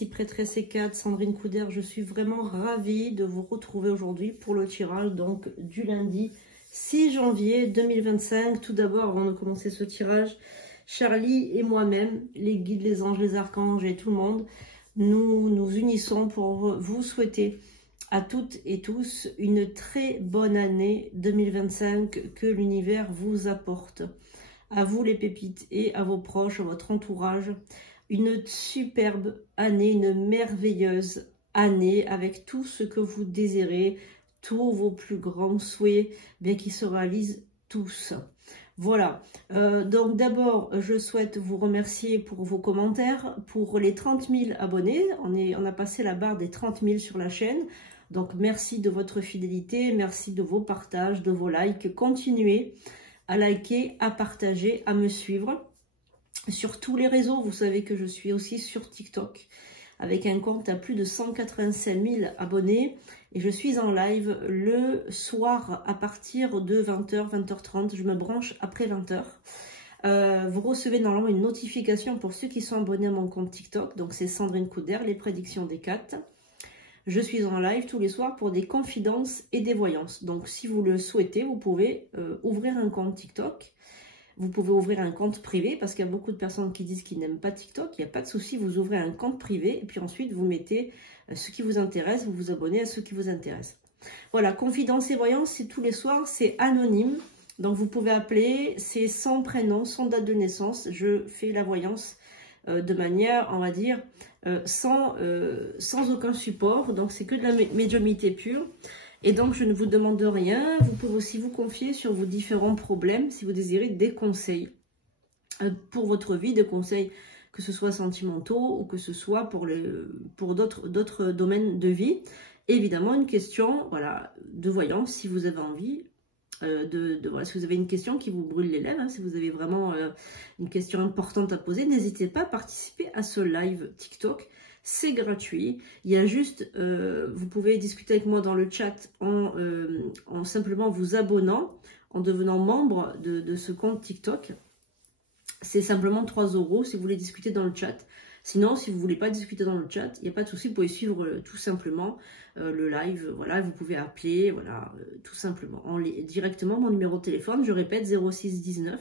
ici Prêtresse E4, Sandrine Couder. Je suis vraiment ravie de vous retrouver aujourd'hui pour le tirage donc du lundi 6 janvier 2025. Tout d'abord, avant de commencer ce tirage, Charlie et moi-même, les guides, les anges, les archanges et tout le monde, nous nous unissons pour vous souhaiter à toutes et tous une très bonne année 2025 que l'univers vous apporte. À vous les pépites et à vos proches, à votre entourage, une superbe année, une merveilleuse année avec tout ce que vous désirez, tous vos plus grands souhaits, bien qu'ils se réalisent tous. Voilà, donc d'abord je souhaite vous remercier pour vos commentaires, pour les 30 000 abonnés, on a passé la barre des 30 000 sur la chaîne, donc merci de votre fidélité, merci de vos partages, de vos likes, continuez à liker, à partager, à me suivre sur tous les réseaux. Vous savez que je suis aussi sur TikTok avec un compte à plus de 185 000 abonnés et je suis en live le soir à partir de 20h, 20h30, je me branche après 20h. Vous recevez normalement une notification pour ceux qui sont abonnés à mon compte TikTok, donc c'est Sandrine Couder, les prédictions des 4. Je suis en live tous les soirs pour des confidences et des voyances. Donc, si vous le souhaitez, vous pouvez ouvrir un compte TikTok. Vous pouvez ouvrir un compte privé parce qu'il y a beaucoup de personnes qui disent qu'ils n'aiment pas TikTok. Il n'y a pas de souci, vous ouvrez un compte privé et puis ensuite, vous mettez ce qui vous intéresse. Vous vous abonnez à ce qui vous intéresse. Voilà, confidences et voyances, c'est tous les soirs, c'est anonyme. Donc, vous pouvez appeler, c'est sans prénom, sans date de naissance. Je fais la voyance de manière, on va dire, sans aucun support, donc c'est que de la médiumnité pure, et donc je ne vous demande rien. Vous pouvez aussi vous confier sur vos différents problèmes, si vous désirez des conseils pour votre vie, des conseils que ce soit sentimentaux, ou que ce soit pour d'autres domaines de vie. Évidemment, une question, voilà, de voyance, si vous avez envie, voilà, si vous avez une question qui vous brûle les lèvres, hein, si vous avez vraiment une question importante à poser, n'hésitez pas à participer à ce live TikTok. C'est gratuit. Il y a juste, vous pouvez discuter avec moi dans le chat en simplement vous abonnant, en devenant membre de ce compte TikTok. C'est simplement 3 € si vous voulez discuter dans le chat. Sinon, si vous ne voulez pas discuter dans le chat, il n'y a pas de souci, vous pouvez suivre tout simplement le live. Voilà, vous pouvez appeler, voilà, tout simplement. Directement, mon numéro de téléphone, je répète, 06 19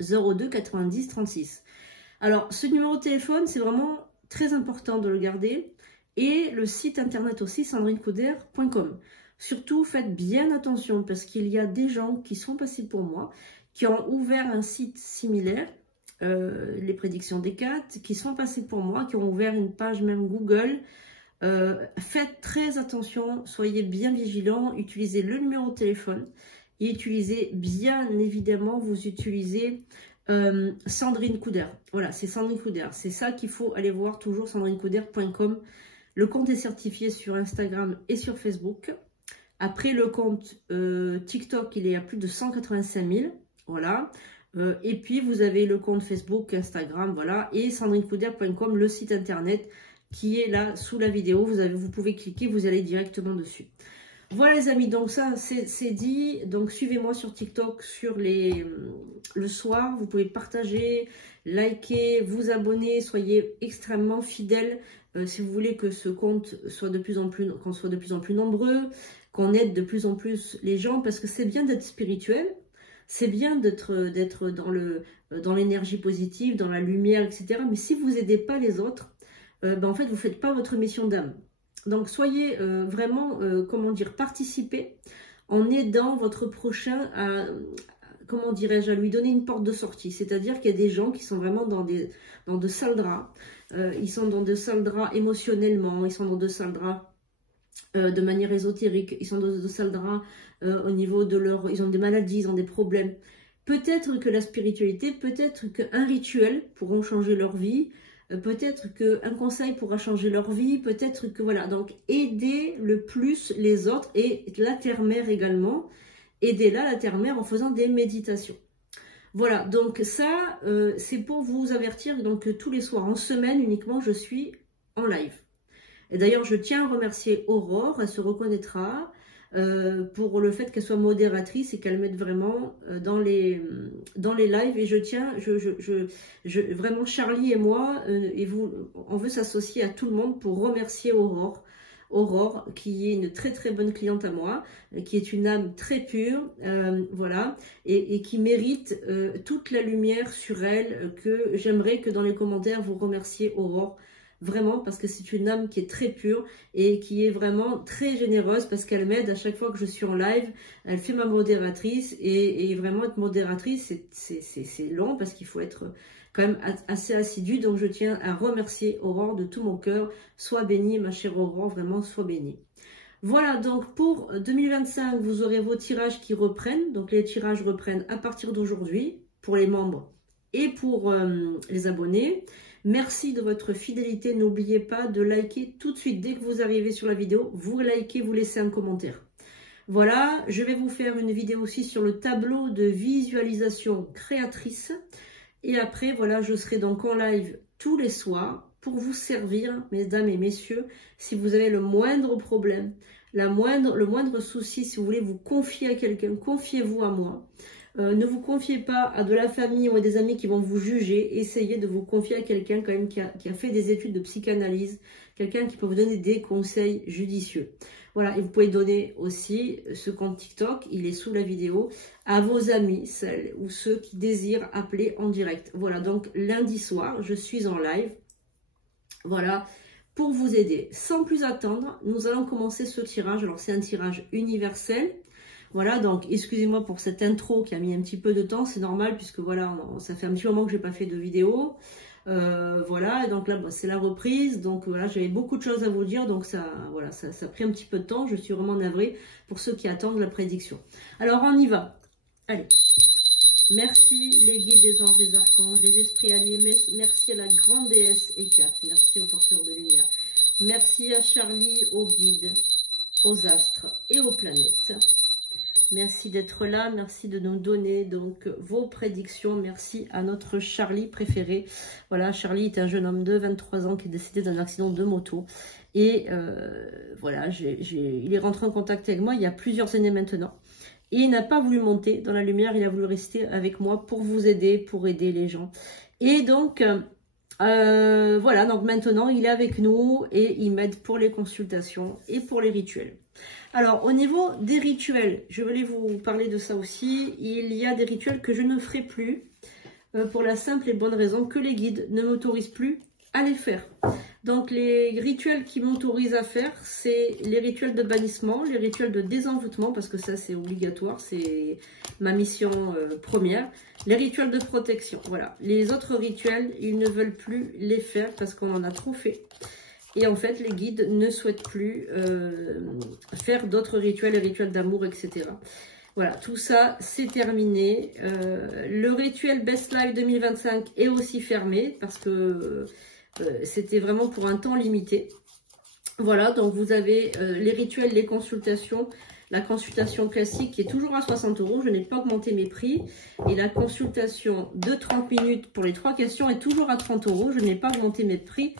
02 90 36. Alors, ce numéro de téléphone, c'est vraiment très important de le garder. Et le site internet aussi, sandrinecouder.com. Surtout, faites bien attention parce qu'il y a des gens qui sont passés pour moi, qui ont ouvert un site similaire, les prédictions des 4, qui sont passés pour moi, qui ont ouvert une page même Google. Faites très attention, soyez bien vigilants, utilisez le numéro de téléphone et utilisez bien évidemment, vous utilisez Sandrine Couder. Voilà, c'est Sandrine Couder, c'est ça qu'il faut aller voir toujours, sandrinecouder.com. Le compte est certifié sur Instagram et sur Facebook. Après le compte TikTok, il est à plus de 185 000, voilà. Et puis, vous avez le compte Facebook, Instagram, voilà, et sandrinecouder.com, le site internet qui est là sous la vidéo. Vous pouvez cliquer, vous allez directement dessus. Voilà les amis, donc ça c'est dit. Donc suivez-moi sur TikTok le soir. Vous pouvez partager, liker, vous abonner, soyez extrêmement fidèles si vous voulez que ce compte soit qu'on soit de plus en plus nombreux, qu'on aide de plus en plus les gens, parce que c'est bien d'être spirituel. C'est bien d'être dans l'énergie positive, dans la lumière, etc. Mais si vous n'aidez pas les autres, en fait, vous ne faites pas votre mission d'âme. Donc, soyez vraiment, comment dire, participez en aidant votre prochain à, comment dirais-je, à lui donner une porte de sortie. C'est-à-dire qu'il y a des gens qui sont vraiment dans de sales draps. Ils sont dans de sales draps émotionnellement, ils sont dans de sales draps de manière ésotérique, ils sont dans de sales draps au niveau de ils ont des maladies, ils ont des problèmes. Peut-être que la spiritualité, peut-être qu'un rituel pourront changer leur vie, peut-être qu'un conseil pourra changer leur vie, peut-être que voilà. Donc aidez le plus les autres et la terre-mère également. Aidez-la, la terre-mère, en faisant des méditations. Voilà, donc ça, c'est pour vous avertir. Donc tous les soirs, en semaine uniquement, je suis en live. Et d'ailleurs, je tiens à remercier Aurore, elle se reconnaîtra. pour le fait qu'elle soit modératrice et qu'elle m'aide vraiment dans les lives. Et je tiens, vraiment Charlie et moi, on veut s'associer à tout le monde pour remercier Aurore. Aurore, qui est une très très bonne cliente à moi, qui est une âme très pure, voilà, et qui mérite toute la lumière sur elle, que j'aimerais que dans les commentaires vous remerciez Aurore, vraiment, parce que c'est une âme qui est très pure et qui est vraiment très généreuse, parce qu'elle m'aide à chaque fois que je suis en live, elle fait ma modératrice, et vraiment être modératrice, c'est long, parce qu'il faut être quand même assez assidu, donc je tiens à remercier Aurore de tout mon cœur. Sois bénie ma chère Aurore, vraiment sois bénie. Voilà, donc pour 2025, vous aurez vos tirages qui reprennent, donc les tirages reprennent à partir d'aujourd'hui, pour les membres et pour les abonnés. Merci de votre fidélité, n'oubliez pas de liker tout de suite, dès que vous arrivez sur la vidéo, vous likez, vous laissez un commentaire. Voilà, je vais vous faire une vidéo aussi sur le tableau de visualisation créatrice. Et après, voilà, je serai donc en live tous les soirs pour vous servir, mesdames et messieurs, si vous avez le moindre problème, le moindre souci, si vous voulez vous confier à quelqu'un, confiez-vous à moi. Ne vous confiez pas à de la famille ou à des amis qui vont vous juger. Essayez de vous confier à quelqu'un quand même qui a fait des études de psychanalyse, quelqu'un qui peut vous donner des conseils judicieux. Voilà, et vous pouvez donner aussi ce compte TikTok, il est sous la vidéo, à vos amis, celles ou ceux qui désirent appeler en direct. Voilà, donc lundi soir, je suis en live, voilà, pour vous aider. Sans plus attendre, nous allons commencer ce tirage. Alors c'est un tirage universel. Voilà, donc excusez-moi pour cette intro qui a mis un petit peu de temps, c'est normal puisque voilà, ça fait un petit moment que j'ai pas fait de vidéo. Voilà, et donc là c'est la reprise, donc voilà, j'avais beaucoup de choses à vous dire, donc ça voilà, ça a pris un petit peu de temps, je suis vraiment navrée pour ceux qui attendent la prédiction. Alors on y va, allez, merci les guides, les anges, les archanges, les esprits alliés, merci à la grande déesse Hécate, merci aux porteurs de lumière, merci à Charlie, aux guides, aux astres et aux planètes. Merci d'être là, merci de nous donner donc vos prédictions, merci à notre Charlie préféré. Voilà, Charlie est un jeune homme de 23 ans qui est décédé d'un accident de moto. Et voilà, il est rentré en contact avec moi il y a plusieurs années maintenant. Et il n'a pas voulu monter dans la lumière, il a voulu rester avec moi pour vous aider, pour aider les gens. Et donc, voilà, donc maintenant il est avec nous et il m'aide pour les consultations et pour les rituels. Alors, au niveau des rituels, je voulais vous parler de ça aussi. Il y a des rituels que je ne ferai plus pour la simple et bonne raison que les guides ne m'autorisent plus à les faire. Donc, les rituels qui m'autorisent à faire, c'est les rituels de bannissement, les rituels de désenvoûtement, parce que ça, c'est obligatoire, c'est ma mission première. Les rituels de protection, voilà. Les autres rituels, ils ne veulent plus les faire parce qu'on en a trop fait. Et en fait, les guides ne souhaitent plus faire d'autres rituels, les rituels d'amour, etc. Voilà, tout ça, c'est terminé. Le rituel Best Life 2025 est aussi fermé parce que c'était vraiment pour un temps limité. Voilà, donc vous avez les rituels, les consultations. La consultation classique qui est toujours à 60 €, je n'ai pas augmenté mes prix. Et la consultation de 30 minutes pour les 3 questions est toujours à 30 €, je n'ai pas augmenté mes prix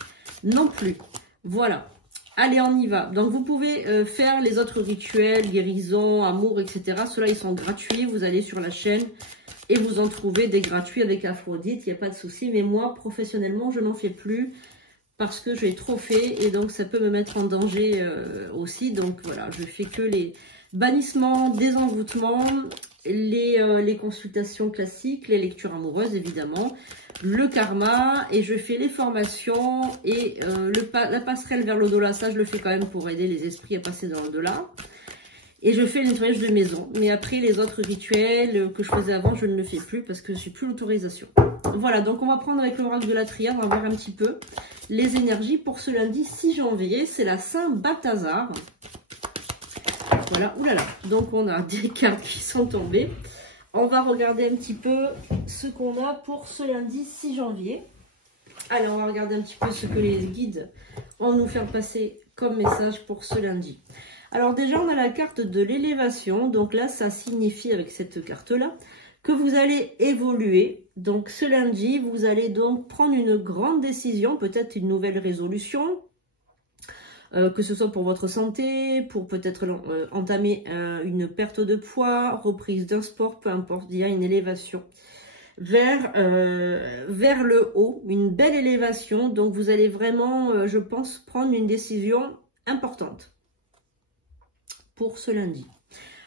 non plus. Voilà, allez on y va. Donc vous pouvez faire les autres rituels, guérison, amour, etc. Ceux-là ils sont gratuits, vous allez sur la chaîne et vous en trouvez des gratuits avec Aphrodite, il n'y a pas de souci. Mais moi professionnellement je n'en fais plus parce que j'ai trop fait et donc ça peut me mettre en danger aussi. Donc voilà, je fais que les bannissements, désenvoûtements, les consultations classiques, les lectures amoureuses évidemment, le karma, et je fais les formations et la passerelle vers l'au-delà, ça je le fais quand même pour aider les esprits à passer dans l'au-delà. Et je fais le nettoyage de maison. Mais après les autres rituels que je faisais avant, je ne le fais plus parce que je n'ai plus l'autorisation. Voilà, donc on va prendre avec l'oracle de la triade, on va voir un petit peu les énergies pour ce lundi 6 janvier. C'est la Saint-Balthazar. Voilà, oulala, donc on a des cartes qui sont tombées. On va regarder un petit peu ce qu'on a pour ce lundi 6 janvier. Allez, on va regarder un petit peu ce que les guides vont nous faire passer comme message pour ce lundi. Alors déjà, on a la carte de l'élévation. Donc là, ça signifie avec cette carte-là que vous allez évoluer. Donc ce lundi, vous allez donc prendre une grande décision, peut-être une nouvelle résolution. que ce soit pour votre santé, pour peut-être entamer une perte de poids, reprise d'un sport, peu importe, il y a une élévation vers le haut, une belle élévation. Donc vous allez vraiment, je pense, prendre une décision importante pour ce lundi.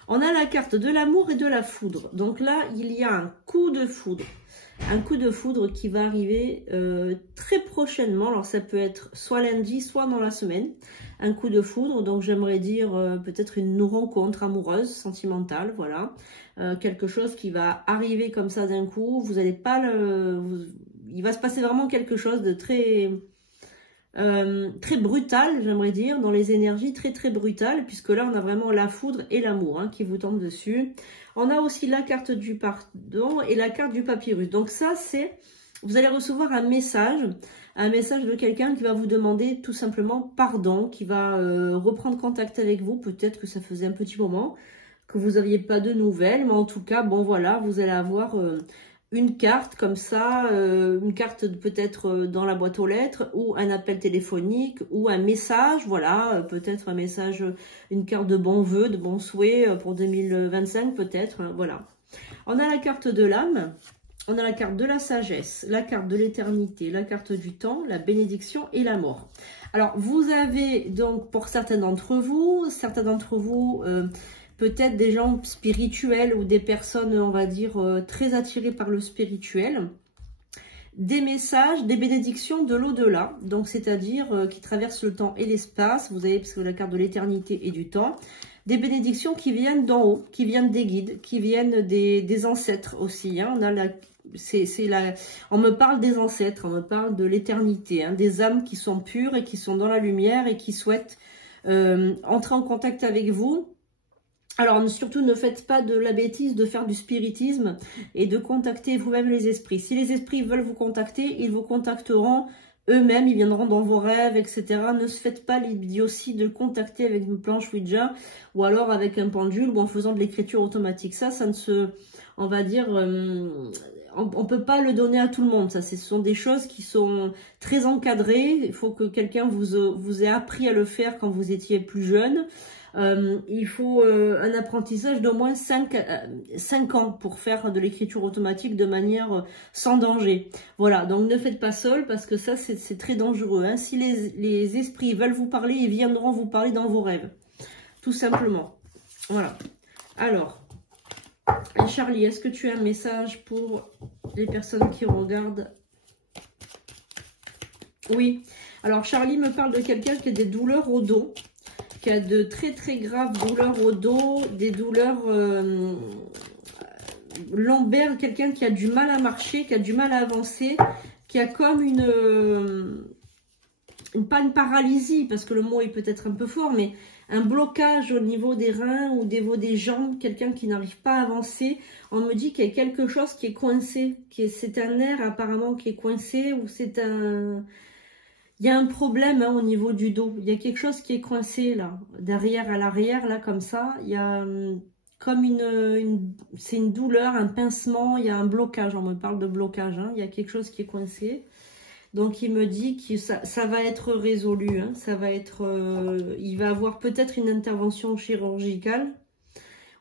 On a la carte de l'amour et de la foudre. Donc là, il y a un coup de foudre. Un coup de foudre qui va arriver très prochainement. Alors ça peut être soit lundi, soit dans la semaine. Un coup de foudre, donc j'aimerais dire peut-être une rencontre amoureuse, sentimentale, voilà. Quelque chose qui va arriver comme ça d'un coup. Vous n'allez pas il va se passer vraiment quelque chose de très... très brutal, j'aimerais dire, dans les énergies très brutal, puisque là on a vraiment la foudre et l'amour qui vous tombent dessus. On a aussi la carte du pardon et la carte du papyrus. Donc ça c'est, vous allez recevoir un message de quelqu'un qui va vous demander tout simplement pardon, qui va reprendre contact avec vous. Peut-être que ça faisait un petit moment que vous n'aviez pas de nouvelles, mais en tout cas, bon voilà, vous allez avoir... une carte comme ça, une carte peut-être dans la boîte aux lettres, ou un appel téléphonique, ou un message, voilà, peut-être un message, une carte de bons vœux, de bons souhaits pour 2025 peut-être, voilà. On a la carte de l'âme, on a la carte de la sagesse, la carte de l'éternité, la carte du temps, la bénédiction et la mort. Alors, vous avez donc, pour certains d'entre vous, peut-être des gens spirituels ou des personnes, on va dire, très attirées par le spirituel. Des messages, des bénédictions de l'au-delà, donc c'est-à-dire qui traversent le temps et l'espace. Vous avez, parce que la carte de l'éternité et du temps. Des bénédictions qui viennent d'en haut, qui viennent des guides, qui viennent des ancêtres aussi. On a on me parle des ancêtres, on me parle de l'éternité, des âmes qui sont pures et qui sont dans la lumière et qui souhaitent entrer en contact avec vous. Alors, surtout, ne faites pas de la bêtise de faire du spiritisme et de contacter vous-même les esprits. Si les esprits veulent vous contacter, ils vous contacteront eux-mêmes, ils viendront dans vos rêves, etc. Ne se faites pas l'idiotie de contacter avec une planche Ouija ou alors avec un pendule ou en faisant de l'écriture automatique. Ça ne se... On va dire... on ne peut pas le donner à tout le monde. Ça, ce sont des choses qui sont très encadrées. Il faut que quelqu'un vous ait appris à le faire quand vous étiez plus jeune. Il faut un apprentissage d'au moins 5 ans pour faire de l'écriture automatique de manière sans danger. Voilà, donc ne faites pas seul parce que ça c'est très dangereux. Si les esprits veulent vous parler, ils viendront vous parler dans vos rêves. Tout simplement. Voilà. Alors, Charlie, est-ce que tu as un message pour les personnes qui regardent? Oui. Alors, Charlie me parle de quelqu'un qui a des douleurs au dos. Qui a de très graves douleurs au dos, des douleurs lombaires, quelqu'un qui a du mal à marcher, qui a du mal à avancer, qui a comme pas une paralysie, parce que le mot est peut-être un peu fort, mais un blocage au niveau des reins ou au niveau des jambes, quelqu'un qui n'arrive pas à avancer. On me dit qu'il y a quelque chose qui est coincé, c'est un nerf apparemment qui est coincé, ou c'est un... Il y a un problème au niveau du dos. Il y a quelque chose qui est coincé là, derrière à l'arrière, là comme ça. Il y a comme c'est une douleur, un pincement, il y a un blocage. On me parle de blocage. Il y a quelque chose qui est coincé. Donc il me dit que ça va être résolu. Ça va être, il va avoir peut-être une intervention chirurgicale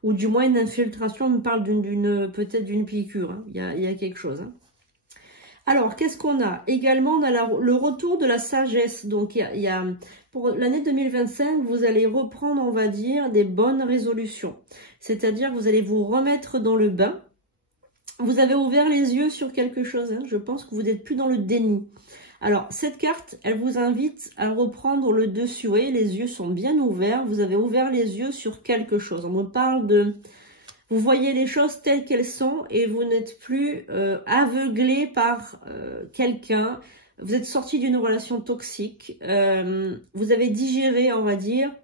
ou du moins une infiltration. On me parle peut-être d'une piqûre. Il y a quelque chose. Alors, qu'est-ce qu'on a? Également, on a le retour de la sagesse. Donc, pour l'année 2025, vous allez reprendre, on va dire, des bonnes résolutions. C'est-à-dire, vous allez vous remettre dans le bain. Vous avez ouvert les yeux sur quelque chose. Je pense que vous n'êtes plus dans le déni. Alors, cette carte, elle vous invite à reprendre le dessus. Vous voyez, les yeux sont bien ouverts. Vous avez ouvert les yeux sur quelque chose. On me parle de... Vous voyez les choses telles qu'elles sont et vous n'êtes plus aveuglé par quelqu'un. Vous êtes sorti d'une relation toxique. Vous avez digéré, on va dire,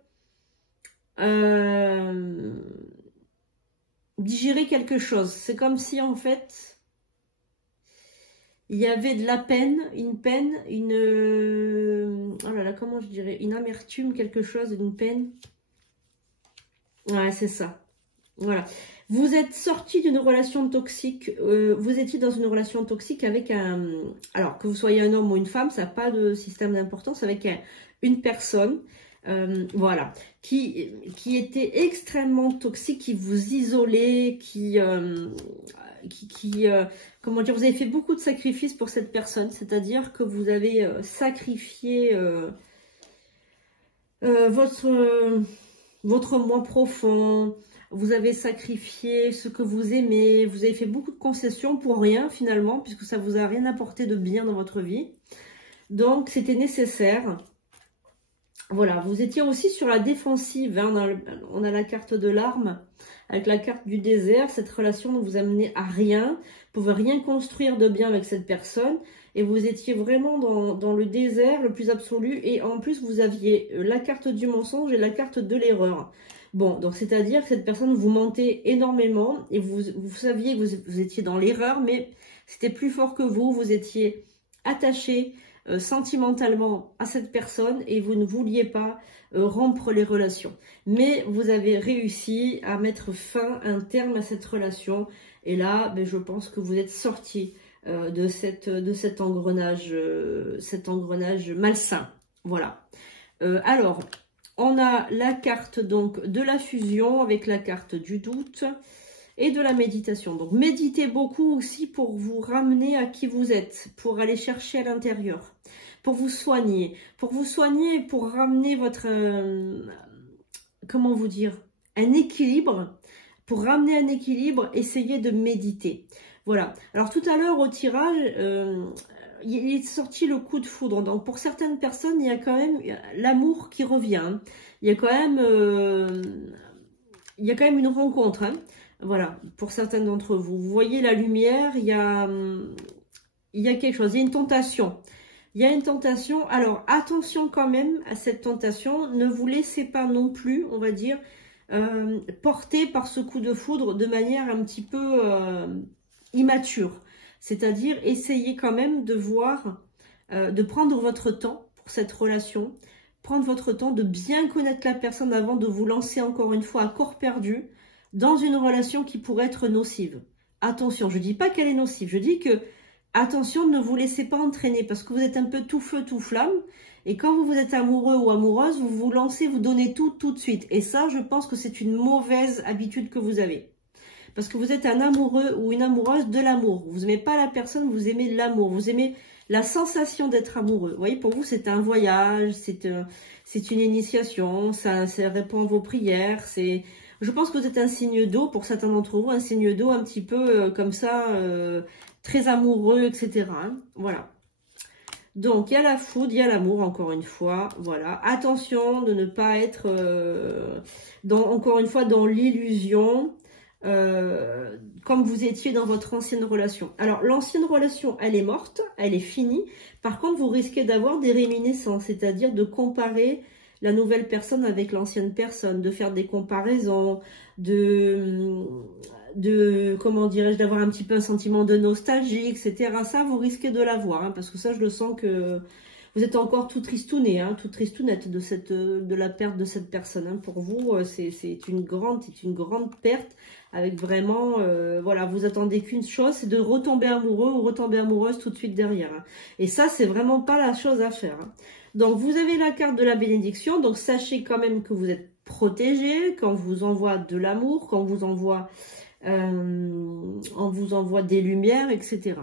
digérer quelque chose. C'est comme si, en fait, il y avait de la peine, oh là là, comment je dirais, une amertume, quelque chose, une peine. Ouais, c'est ça. Voilà. Vous êtes sorti d'une relation toxique, vous étiez dans une relation toxique avec alors que vous soyez un homme ou une femme, ça n'a pas de système d'importance, avec une personne voilà, qui était extrêmement toxique, qui vous isolait, comment dire, vous avez fait beaucoup de sacrifices pour cette personne, c'est-à-dire que vous avez sacrifié votre moi profond, vous avez sacrifié ce que vous aimez, vous avez fait beaucoup de concessions pour rien finalement, puisque ça vous a rien apporté de bien dans votre vie. Donc c'était nécessaire. Voilà, vous étiez aussi sur la défensive, hein, on a la carte de l'arme, avec la carte du désert, cette relation ne vous amenait à rien, vous ne pouvez rien construire de bien avec cette personne, et vous étiez vraiment dans le désert le plus absolu, et en plus vous aviez la carte du mensonge et la carte de l'erreur. Bon, donc c'est-à-dire que cette personne vous mentait énormément, et vous saviez que vous étiez dans l'erreur, mais c'était plus fort que vous étiez attaché, sentimentalement à cette personne et vous ne vouliez pas rompre les relations. Mais vous avez réussi à mettre fin, un terme à cette relation et là, je pense que vous êtes sorti de cet engrenage malsain. Voilà. Alors, on a la carte donc de la fusion avec la carte du doute et de la méditation. Donc méditez beaucoup aussi pour vous ramener à qui vous êtes, pour aller chercher à l'intérieur, pour vous soigner, pour ramener votre, comment vous dire, un équilibre. Pour ramener un équilibre, essayez de méditer. Voilà. Alors tout à l'heure au tirage, il est sorti le coup de foudre. Donc pour certaines personnes, il y a quand même l'amour qui revient. Il y a quand même une rencontre, hein. Voilà, pour certains d'entre vous. Vous voyez la lumière, il y a quelque chose, il y a une tentation. Il y a une tentation. Alors, attention quand même à cette tentation. Ne vous laissez pas non plus, on va dire, porter par ce coup de foudre de manière un petit peu immature. C'est-à-dire, essayez quand même de voir, de prendre votre temps pour cette relation. Prendre votre temps de bien connaître la personne avant de vous lancer encore une fois à corps perdu dans une relation qui pourrait être nocive. Attention, je ne dis pas qu'elle est nocive, je dis que, attention, ne vous laissez pas entraîner, parce que vous êtes un peu tout feu, tout flamme, et quand vous êtes amoureux ou amoureuse, vous vous lancez, vous donnez tout de suite. Et ça, je pense que c'est une mauvaise habitude que vous avez. Parce que vous êtes un amoureux ou une amoureuse de l'amour. Vous n'aimez pas la personne, vous aimez l'amour, vous aimez la sensation d'être amoureux. Vous voyez, pour vous, c'est un voyage, c'est une initiation, ça répond à vos prières, c'est... Je pense que vous êtes un signe d'eau, pour certains d'entre vous, un signe d'eau un petit peu comme ça, très amoureux, etc. Hein, voilà. Donc, il y a la foudre, il y a l'amour, encore une fois. Voilà. Attention de ne pas être, encore une fois, dans l'illusion, comme vous étiez dans votre ancienne relation. Alors, l'ancienne relation, elle est morte, elle est finie. Par contre, vous risquez d'avoir des réminiscences, c'est-à-dire de comparer la nouvelle personne avec l'ancienne personne, de faire des comparaisons, comment dirais-je, d'avoir un petit peu un sentiment de nostalgie, etc. Ça, vous risquez de l'avoir, hein, parce que ça, je le sens que vous êtes encore tout tristouné, hein, tout tristounette de la perte de cette personne. Hein. Pour vous, c'est une grande perte, avec vraiment, voilà, vous attendez qu'une chose, c'est de retomber amoureux ou retomber amoureuse tout de suite derrière. Hein. Et ça, c'est vraiment pas la chose à faire. Hein. Donc, vous avez la carte de la bénédiction. Donc, sachez quand même que vous êtes protégé quand on vous envoie de l'amour, quand on vous envoie des lumières, etc.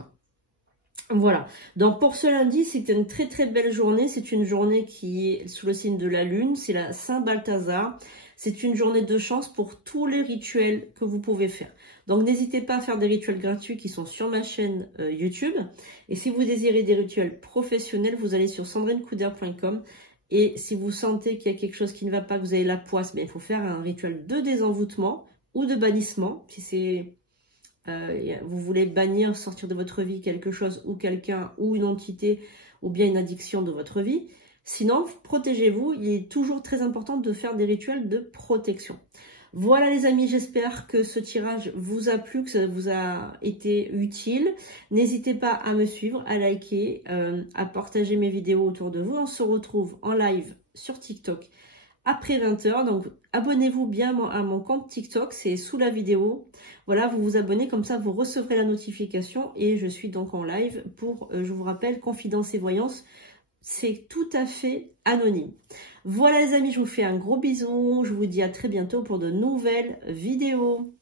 Voilà. Donc, pour ce lundi, c'est une très, très belle journée. C'est une journée qui est sous le signe de la Lune. C'est la Saint-Balthazar. C'est une journée de chance pour tous les rituels que vous pouvez faire. Donc, n'hésitez pas à faire des rituels gratuits qui sont sur ma chaîne YouTube. Et si vous désirez des rituels professionnels, vous allez sur sandrinecoudert.com. Et si vous sentez qu'il y a quelque chose qui ne va pas, que vous avez la poisse, il faut faire un rituel de désenvoûtement ou de bannissement. Si c'est vous voulez bannir, sortir de votre vie quelque chose ou quelqu'un ou une entité ou bien une addiction de votre vie. Sinon, protégez-vous. Il est toujours très important de faire des rituels de protection. Voilà les amis, j'espère que ce tirage vous a plu, que ça vous a été utile. N'hésitez pas à me suivre, à liker, à partager mes vidéos autour de vous. On se retrouve en live sur TikTok après 20 h. Donc abonnez-vous bien à mon compte TikTok, c'est sous la vidéo. Voilà, vous vous abonnez, comme ça vous recevrez la notification. Et je suis donc en live pour, je vous rappelle, Confidence et Voyance c'est tout à fait anonyme. Voilà les amis, je vous fais un gros bisou. Je vous dis à très bientôt pour de nouvelles vidéos.